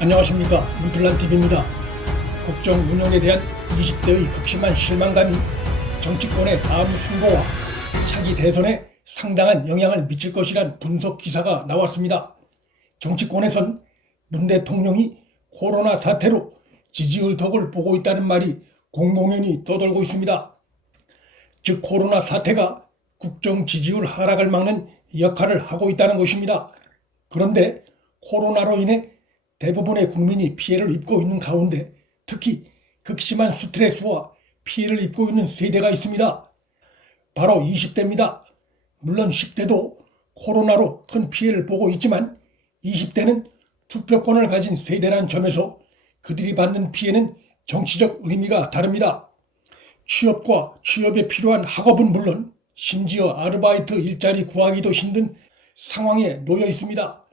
안녕하십니까 문플란TV입니다. 국정 운영에 대한 20대의 극심한 실망감이 정치권의 다음 선거와 차기 대선에 상당한 영향을 미칠 것이란 분석 기사가 나왔습니다. 정치권에선 문 대통령이 코로나 사태로 지지율 덕을 보고 있다는 말이 공공연히 떠돌고 있습니다. 즉 코로나 사태가 국정 지지율 하락을 막는 역할을 하고 있다는 것입니다. 그런데 코로나로 인해 대부분의 국민이 피해를 입고 있는 가운데 특히 극심한 스트레스와 피해를 입고 있는 세대가 있습니다. 바로 20대입니다. 물론 10대도 코로나로 큰 피해를 보고 있지만 20대는 투표권을 가진 세대란 점에서 그들이 받는 피해는 정치적 의미가 다릅니다. 취업과 취업에 필요한 학업은 물론 심지어 아르바이트 일자리 구하기도 힘든 상황에 놓여 있습니다.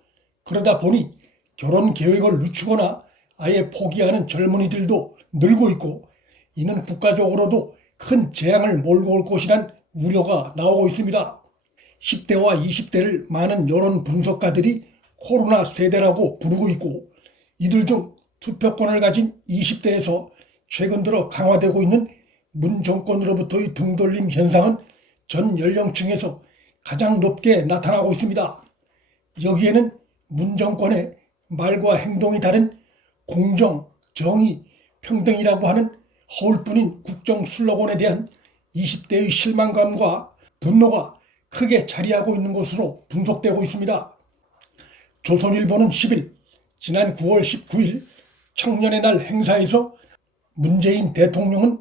그러다 보니 결혼 계획을 늦추거나 아예 포기하는 젊은이들도 늘고 있고 이는 국가적으로도 큰 재앙을 몰고 올 것이란 우려가 나오고 있습니다. 10대와 20대를 많은 여론 분석가들이 코로나 세대라고 부르고 있고 이들 중 투표권을 가진 20대에서 최근 들어 강화되고 있는 문 정권으로부터의 등돌림 현상은 전 연령층에서 가장 높게 나타나고 있습니다. 여기에는 문 정권의 말과 행동이 다른 공정, 정의, 평등이라고 하는 허울뿐인 국정 슬로건에 대한 20대의 실망감과 분노가 크게 자리하고 있는 것으로 분석되고 있습니다. 조선일보는 10일 지난 9월 19일 청년의 날 행사에서 문재인 대통령은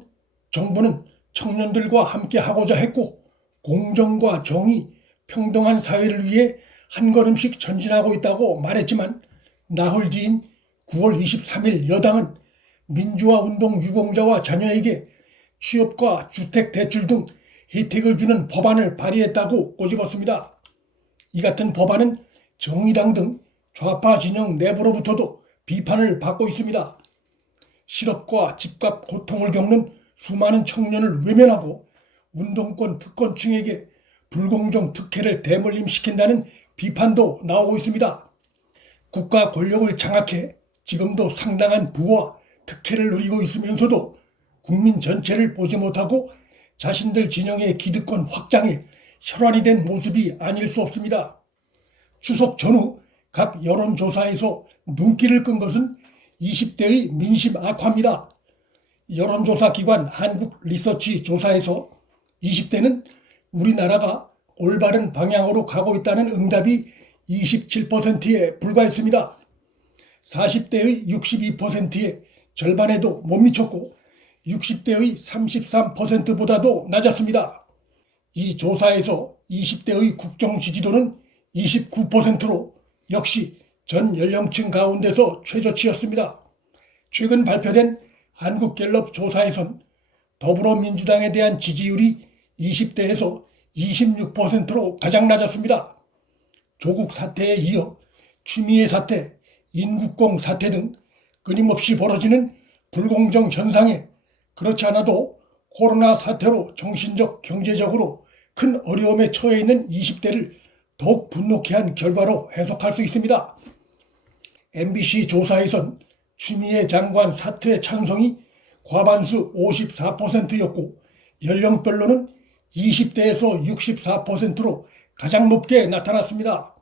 정부는 청년들과 함께 하고자 했고 공정과 정의, 평등한 사회를 위해 한 걸음씩 전진하고 있다고 말했지만 나흘 뒤인 9월 23일 여당은 민주화 운동 유공자와 자녀에게 취업과 주택 대출 등 혜택을 주는 법안을 발의했다고 꼬집었습니다. 이 같은 법안은 정의당 등 좌파 진영 내부로부터도 비판을 받고 있습니다. 실업과 집값 고통을 겪는 수많은 청년을 외면하고 운동권 특권층에게 불공정 특혜를 대물림시킨다는 비판도 나오고 있습니다. 국가 권력을 장악해 지금도 상당한 부와 특혜를 누리고 있으면서도 국민 전체를 보지 못하고 자신들 진영의 기득권 확장에 혈안이 된 모습이 아닐 수 없습니다. 추석 전후 각 여론조사에서 눈길을 끈 것은 20대의 민심 악화입니다. 여론조사 기관 한국 리서치 조사에서 20대는 우리나라가 올바른 방향으로 가고 있다는 응답이 27%에 불과했습니다. 40대의 62%의 절반에도 못 미쳤고 60대의 33%보다도 낮았습니다. 이 조사에서 20대의 국정 지지도는 29%로 역시 전 연령층 가운데서 최저치였습니다. 최근 발표된 한국갤럽 조사에선 더불어민주당에 대한 지지율이 20대에서 26%로 가장 낮았습니다. 조국 사태에 이어 취미의 사태, 인국공 사태 등 끊임없이 벌어지는 불공정 현상에 그렇지 않아도 코로나 사태로 정신적, 경제적으로 큰 어려움에 처해 있는 20대를 더욱 분노케 한 결과로 해석할 수 있습니다. MBC 조사에선 취미의 장관 사퇴 찬성이 과반수 54%였고 연령별로는 20대에서 64%로 가장 높게 나타났습니다.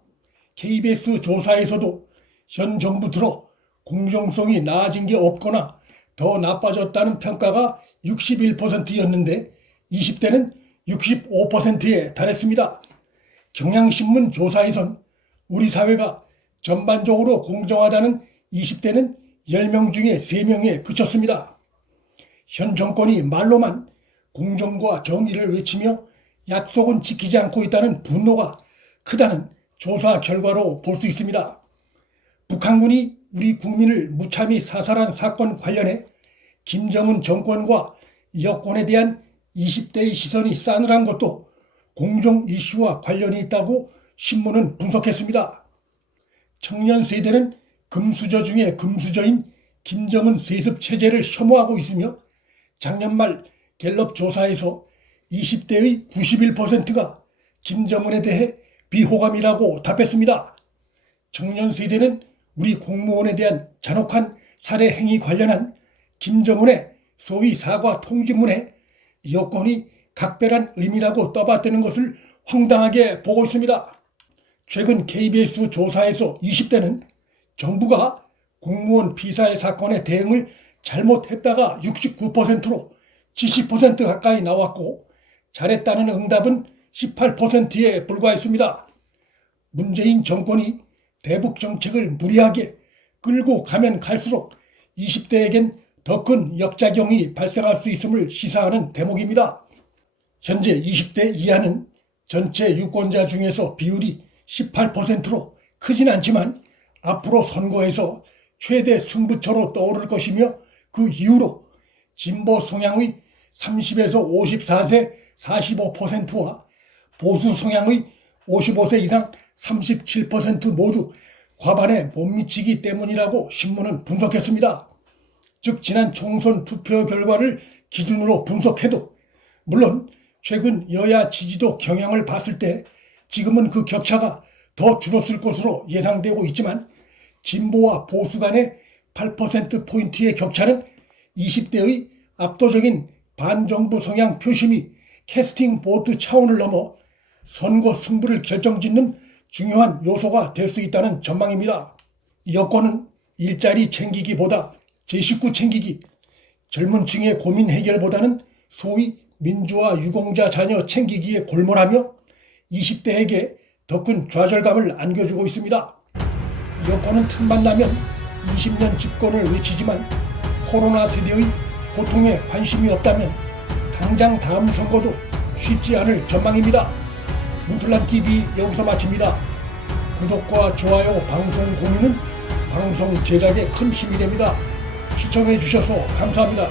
KBS 조사에서도 현 정부 들어 공정성이 나아진 게 없거나 더 나빠졌다는 평가가 61%였는데 20대는 65%에 달했습니다. 경향신문 조사에선 우리 사회가 전반적으로 공정하다는 20대는 10명 중에 3명에 그쳤습니다. 현 정권이 말로만 공정과 정의를 외치며 약속은 지키지 않고 있다는 분노가 크다는 조사 결과로 볼 수 있습니다. 북한군이 우리 국민을 무참히 사살한 사건 관련해 김정은 정권과 여권에 대한 20대의 시선이 싸늘한 것도 공정 이슈와 관련이 있다고 신문은 분석했습니다. 청년 세대는 금수저 중에 금수저인 김정은 세습 체제를 혐오하고 있으며 작년 말 갤럽 조사에서 20대의 91%가 김정은에 대해 비호감이라고 답했습니다. 청년 세대는 우리 공무원에 대한 잔혹한 살해 행위 관련한 김정은의 소위 사과 통지문에 여권이 각별한 의미라고 떠받드는 것을 황당하게 보고 있습니다. 최근 KBS 조사에서 20대는 정부가 공무원 피살 사건의 대응을 잘못했다가 69%로 70% 가까이 나왔고 잘했다는 응답은 18%에 불과했습니다. 문재인 정권이 대북 정책을 무리하게 끌고 가면 갈수록 20대에겐 더 큰 역작용이 발생할 수 있음을 시사하는 대목입니다. 현재 20대 이하는 전체 유권자 중에서 비율이 18%로 크진 않지만 앞으로 선거에서 최대 승부처로 떠오를 것이며 그 이후로 진보 성향의 30에서 54세 45%와 보수 성향의 55세 이상 37% 모두 과반에 못 미치기 때문이라고 신문은 분석했습니다. 즉 지난 총선 투표 결과를 기준으로 분석해도 물론 최근 여야 지지도 경향을 봤을 때 지금은 그 격차가 더 줄었을 것으로 예상되고 있지만 진보와 보수 간의 8%포인트의 격차는 20대의 압도적인 반정부 성향 표심이 캐스팅 보트 차원을 넘어 선거 승부를 결정짓는 중요한 요소가 될 수 있다는 전망입니다. 여권은 일자리 챙기기보다 제 식구 챙기기, 젊은 층의 고민 해결보다는 소위 민주화 유공자 자녀 챙기기에 골몰하며 20대에게 더 큰 좌절감을 안겨주고 있습니다. 여권은 틈만 나면 20년 집권을 외치지만 코로나 세대의 고통에 관심이 없다면 당장 다음 선거도 쉽지 않을 전망입니다. 문틀란 TV 여기서 마칩니다. 구독과 좋아요, 방송 공유는 방송 제작에 큰 힘이 됩니다. 시청해 주셔서 감사합니다.